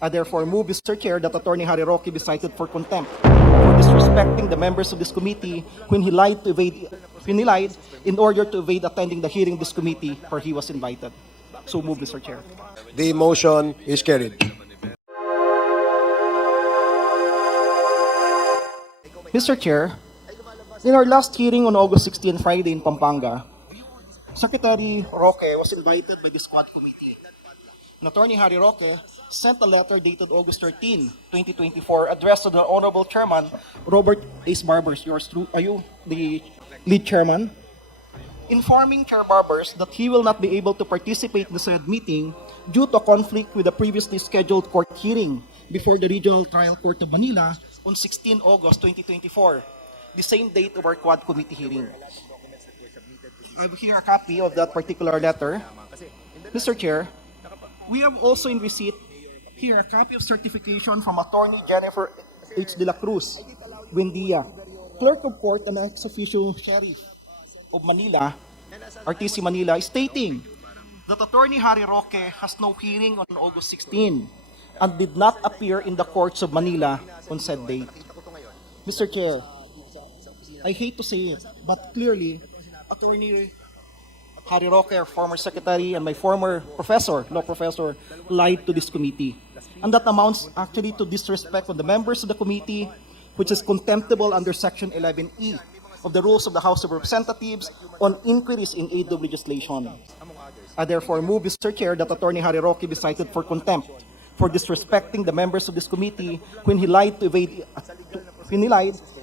I therefore move, Mr. Chair, that Attorney Harry Roque be cited for contempt for disrespecting the members of this committee when he lied in order to evade attending the hearing of this committee where he was invited. So move, Mr. Chair. The motion is carried. Mr. Chair, in our last hearing on August 16, Friday in Pampanga, Secretary Roque was invited by the Squad Committee. And Attorney Harry Roque sent a letter dated August 13, 2024, addressed to the Honorable Chairman, Robert Ace Barbers. Are you the lead chairman? Informing Chair Barbers that he will not be able to participate in the said meeting due to a conflict with the previously scheduled court hearing before the Regional Trial Court of Manila on 16 August 2024, the same date of our Quad Committee hearing. I have here a copy of that particular letter. Mr. Chair, we have also in receipt here a copy of certification from Attorney Jennifer H. De La Cruz, Buendia, Clerk of Court and ex-officio Sheriff of Manila, RTC Manila, stating that Attorney Harry Roque has no hearing on August 16 and did not appear in the courts of Manila on said date. Mr. Chair, I hate to say it, but clearly, Attorney Harry Roque, our former secretary, and my former professor, law professor, lied to this committee. And that amounts actually to disrespect of the members of the committee, which is contemptible under Section 11E of the Rules of the House of Representatives on inquiries in aid of legislation. I therefore move, Mr. Chair, that Attorney Harry Roque be cited for contempt for disrespecting the members of this committee when he lied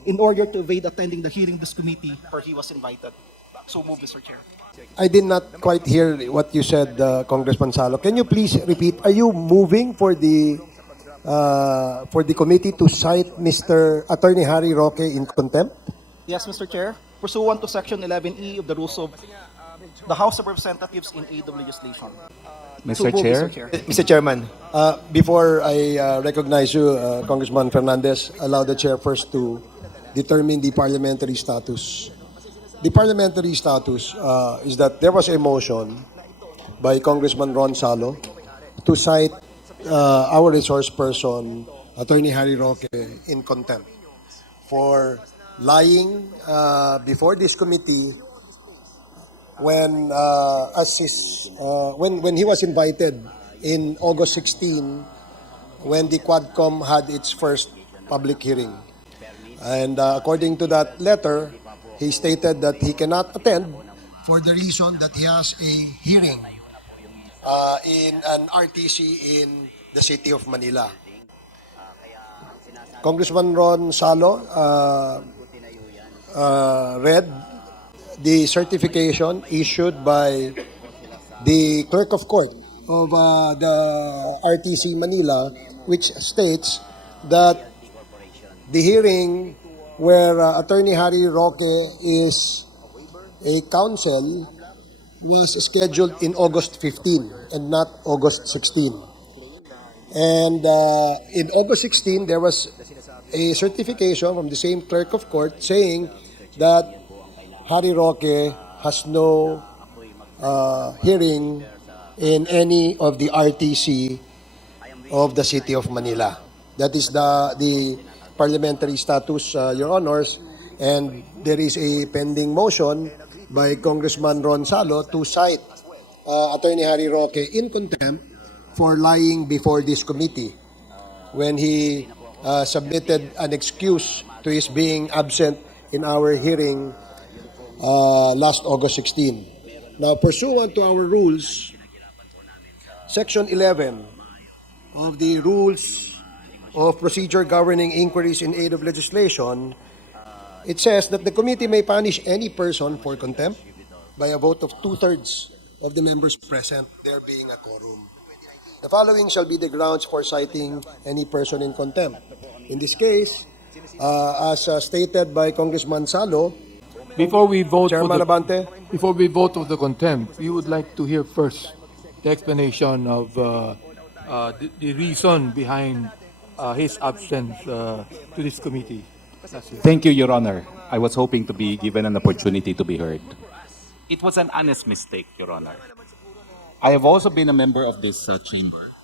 in order to evade attending the hearing of this committee where he was invited. So move, Mr. Chair. I did not quite hear what you said, Congressman Salo. Can you please repeat? Are you moving for the committee to cite Mr. Attorney Harry Roque in contempt? Yes, Mr. Chair. Pursuant to Section 11E of the Rules of the House of Representatives in aid of legislation. Mr. move, Chair? Mr. Chair. Mr. Chairman, Before I recognize you, Congressman Fernandez, allow the chair first to determine the parliamentary status. The parliamentary status is that there was a motion by Congressman Ron Salo to cite our resource person, Attorney Harry Roque, in contempt for lying before this committee when when he was invited in August 16 when the Quadcom had its first public hearing. And according to that letter, he stated that he cannot attend for the reason that he has a hearing in an RTC in the city of Manila. Congressman Ron Salo read the certification issued by the Clerk of Court of the RTC Manila, which states that the hearing where Attorney Harry Roque is a counsel was scheduled in August 15 and not August 16. And in August 16, there was a certification from the same Clerk of Court saying that Harry Roque has no hearing in any of the RTC of the City of Manila. That is the parliamentary status, Your Honors, and there is a pending motion by Congressman Ron Salo to cite Attorney Harry Roque in contempt for lying before this committee when he submitted an excuse to his being absent in our hearing last August 16. Now, pursuant to our rules, Section 11 of the Rules of Procedure Governing Inquiries in Aid of Legislation, it says that the committee may punish any person for contempt by a vote of 2/3 of the members present, there being a quorum. The following shall be the grounds for citing any person in contempt. In this case, as stated by Congressman Salo, Before we vote Chairman Abante, of the contempt, we would like to hear first the explanation of the reason behind his absence to this committee. Thank you, Your Honor. I was hoping to be given an opportunity to be heard. It was an honest mistake, Your Honor. I have also been a member of this chamber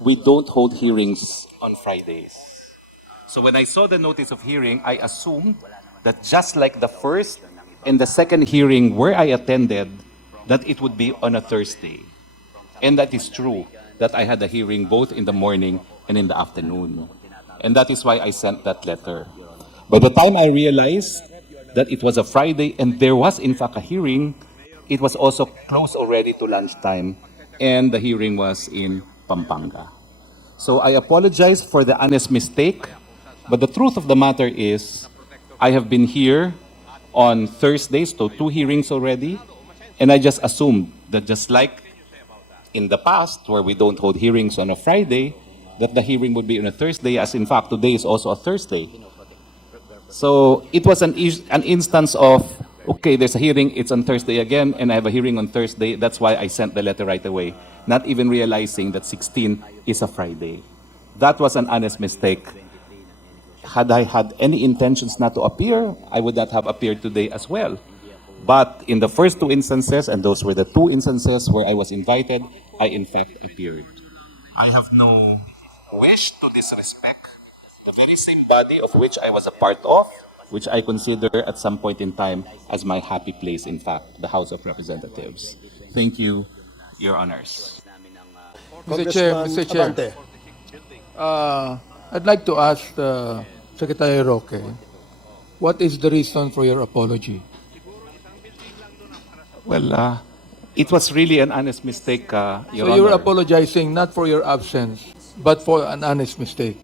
we don't hold hearings on Fridays. So when I saw the notice of hearing, I assumed that just like the first and the second hearing where I attended, that it would be on a Thursday. And that is true, that I had a hearing both in the morning and in the afternoon. And that is why I sent that letter. By the time I realized that it was a Friday and there was in fact a hearing, it was also close already to lunchtime and the hearing was in Pampanga. So I apologize for the honest mistake, but the truth of the matter is I have been here on Thursdays, so 2 hearings already, and I just assumed that just like in the past where we don't hold hearings on a Friday, that the hearing would be on a Thursday, as in fact today is also a Thursday. So it was an instance of, okay, there's a hearing, it's on Thursday again, and I have a hearing on Thursday. That's why I sent the letter right away, not even realizing that 16 is a Friday. That was an honest mistake. Had I had any intentions not to appear, I would not have appeared today as well. But in the first 2 instances, and those were the 2 instances where I was invited, I in fact appeared. I have no wish to disrespect the very same body of which I was a part of, which I consider at some point in time as my happy place, in fact, the House of Representatives. Thank you, Your Honors. Mr. Chair, Abante. I'd like to ask Secretary Roque, what is the reason for your apology? Well, it was really an honest mistake, Your So you're Honor. apologizing not for your absence, but for an honest mistake.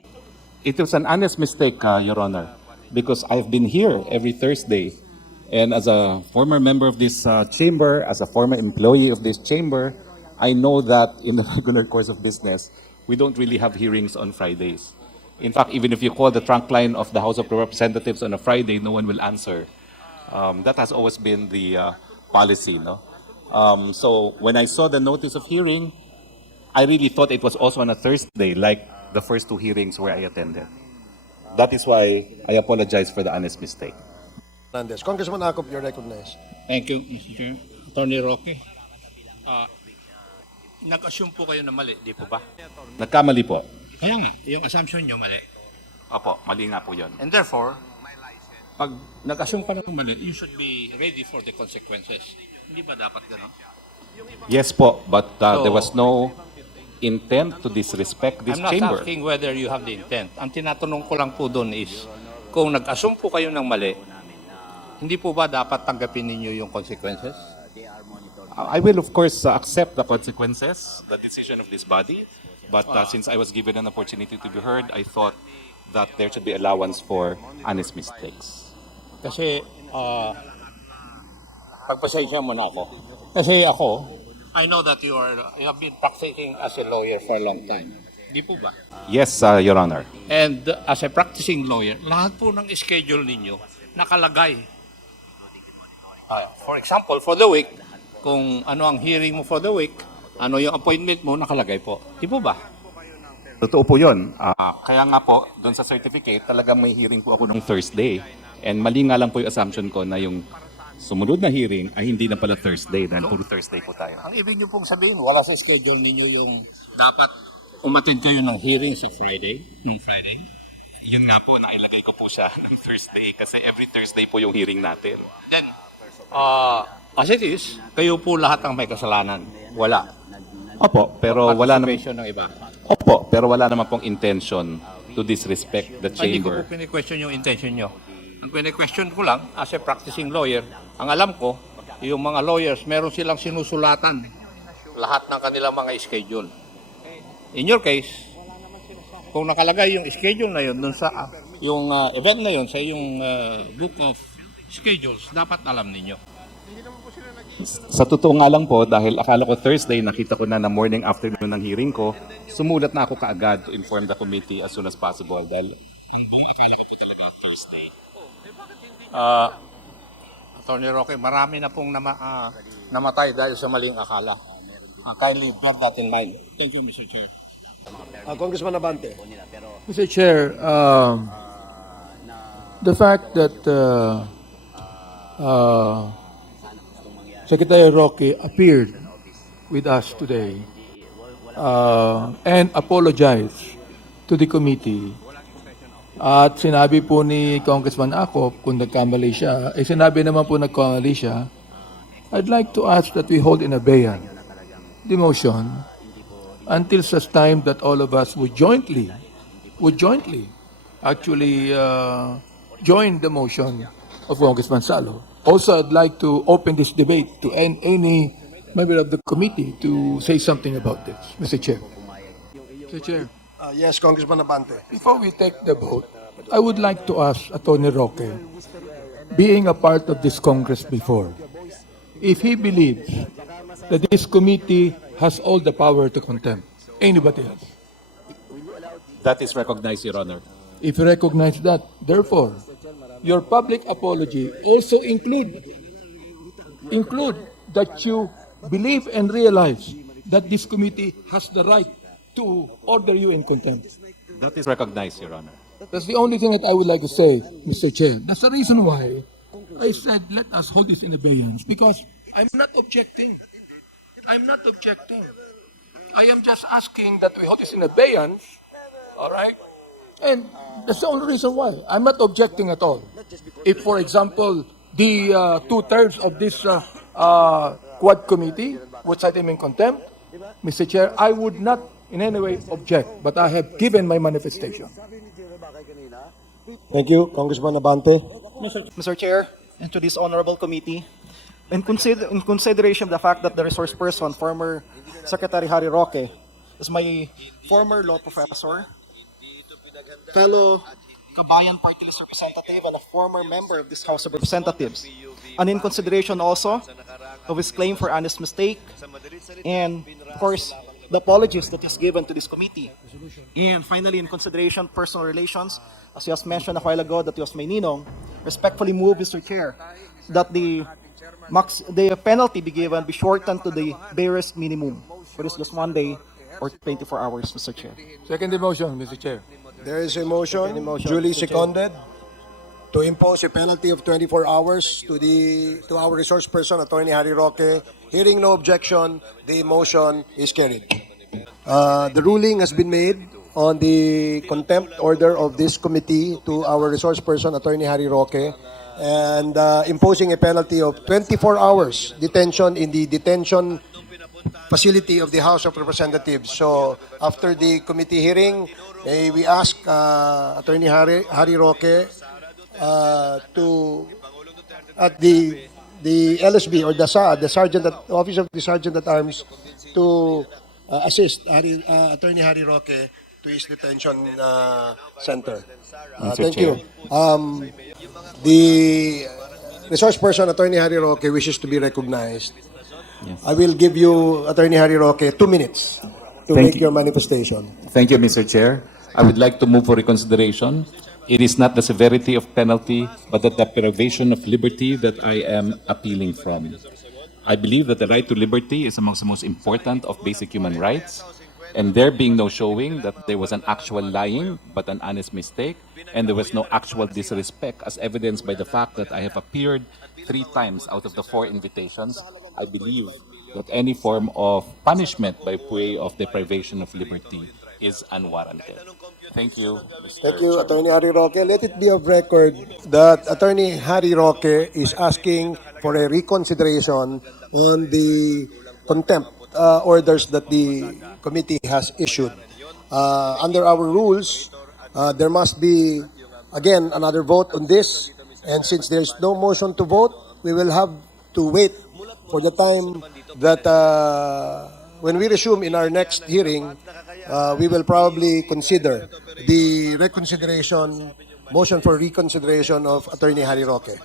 It was an honest mistake, Your Honor, because I've been here every Thursday. And as a former member of this chamber, as a former employee of this chamber, I know that in the regular course of business, we don't really have hearings on Fridays. In fact, even if you call the trunk line of the House of Representatives on a Friday, no one will answer. That has always been the policy, no? So when I saw the notice of hearing, I really thought it was also on a Thursday, like the first 2 hearings where I attended. That is why I apologize for the honest mistake. Hernandez. Congressman Acop, you're recognized. Thank you, Mr. Chair. Attorney Roque, nag-assume po kayo na mali, di po ba? Nagkamali po. Kaya nga, yung assumption nyo mali. Opo, mali nga po yun. And therefore, pag nag-assume ka ng mali, you should be ready for the consequences. Hindi ba dapat gano'n? Yes po, but So- there was no intent to disrespect this I'm not chamber. asking whether you have the intent. Ang tinatanong ko lang po doon is, kung nag-assume po kayo ng mali, hindi po ba dapat tanggapin ninyo yung consequences? I will of course accept the consequences, the decision of this body, but since I was given an opportunity to be heard, I thought that there should be allowance for honest mistakes. Kasi, pagpasensya mo na ako. Kasi ako, I know that you have been practicing as a lawyer for a long time. Di po ba? Yes, Your Honor. And as a practicing lawyer, lahat po ng schedule ninyo nakalagay. For example, for the week, kung ano ang hearing mo for the week, ano yung appointment mo, nakalagay po. Di po ba? Totoo po yun. Kaya nga po, doon sa certificate, talagang may hearing po ako nung Thursday. And mali nga lang po yung assumption ko na yung sumunod na hearing ay hindi na pala Thursday dahil puro Thursday po tayo. Ang ibig niyo pong sabihin, wala sa schedule ninyo yung dapat umattend kayo ng hearing sa Friday, nung Friday. Yun nga po, nailagay ko po siya ng Thursday kasi every Thursday po yung hearing natin. Then, as it is, kayo po lahat ang may kasalanan. Wala. Opo, pero wala naman. Participation ng iba. Opo, pero wala naman pong intention to disrespect the Hindi ko chamber. po pini-question yung intention nyo. Ang pini-question ko lang, as a practicing lawyer, ang alam ko, yung mga lawyers, meron silang sinusulatan lahat ng kanilang mga schedule. In your case, kung nakalagay yung schedule na yun, dun sa, yung event na yun sa yung book of schedules, dapat alam ninyo. Sa totoo nga lang po, dahil akala ko Thursday, nakita ko na morning afternoon ng hearing ko, sumulat na ako kaagad to inform the committee as soon as possible dahil yung buong akala ko po talaga Thursday. Attorney Roque, marami na pong namatay dahil sa maling akala. Kindly bear that in mind. Thank you, Mr. Chair. Congressman Abante. Mr. Chair, the fact that Secretary Roque appeared with us today and apologize to the committee. At sinabi po ni Congressman Acop, kung nagkamali siya, sinabi naman po nagkamali siya, I'd like to ask that we hold in abeyance the motion until such time that all of us would jointly actually join the motion of Congressman Salo. Also, I'd like to open this debate to any member of the committee to say something about this, Mr. Chair. Mr. Chair. Yes, Congressman Abante. Before we take the vote, I would like to ask Atty. Roque, being a part of this Congress before, if he believes that this committee has all the power to contempt anybody else. That is recognized, Your Honor. If you recognize that, therefore, your public apology also include that you believe and realize that this committee has the right to order you in contempt. That is recognized, Your Honor. That's the only thing that I would like to say, Mr. Chair. That's the reason why I said let us hold this in abeyance, because I'm not objecting. I'm not objecting. I am just asking that we hold this in abeyance, all right? And that's the only reason why. I'm not objecting at all. If, for example, the two-thirds of this Quad Committee would cite him in contempt, Mr. Chair, I would not in any way object, but I have given my manifestation. Thank you, Congressman Abante. Mr. Chair, and to this honorable committee, in consideration of the fact that the resource person, former Secretary Harry Roque, is my former law professor, fellow Kabayan Party List representative, and a former member of this House of Representatives, and in consideration also of his claim for honest mistake, and of course, the apologies that he's given to this committee. And finally, in consideration of personal relations, as you just mentioned a while ago, that he was my ninong, respectfully move, Mr. Chair, that the penalty be given be shortened to the barest minimum, which is just 1 day or 24 hours, Mr. Chair. Second motion, Mr. Chair. There is a motion, duly seconded, to impose a penalty of 24 hours to our resource person, Attorney Harry Roque. Hearing no objection, the motion is carried. The ruling has been made on the contempt order of this committee to our resource person, Attorney Harry Roque, and imposing a penalty of 24 hours detention in the detention facility of the House of Representatives. So after the committee hearing, we ask Attorney Harry Roque to at the LSB or the SAAD, the Sergeant at Office of the Sergeant at Arms, to assist Attorney Harry Roque to his detention center. Thank you. The resource person, Attorney Harry Roque, wishes to be recognized. Yes. I will give you, Attorney Harry Roque, 2 minutes to make your manifestation. Thank you, Mr. Chair. I would like to move for reconsideration. It is not the severity of penalty, but the deprivation of liberty that I am appealing from. I believe that the right to liberty is amongst the most important of basic human rights, and there being no showing that there was an actual lying, but an honest mistake, and there was no actual disrespect, as evidenced by the fact that I have appeared 3 times out of the 4 invitations, I believe that any form of punishment by way of deprivation of liberty is unwarranted. Thank you, Mr. Thank you, Attorney Harry Roque. Let it be of record that Attorney Harry Roque is asking for a reconsideration on the contempt orders that the committee has issued. Under our rules, there must be, again, another vote on this. And since there's no motion to vote, we will have to wait for the time that when we resume in our next hearing, we will probably consider the motion for reconsideration of Attorney Harry Roque.